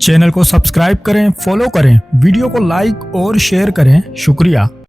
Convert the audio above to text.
Channel को subscribe करें, follow करें, वीडियो को लाइक और शेयर करें। शुक्रिया।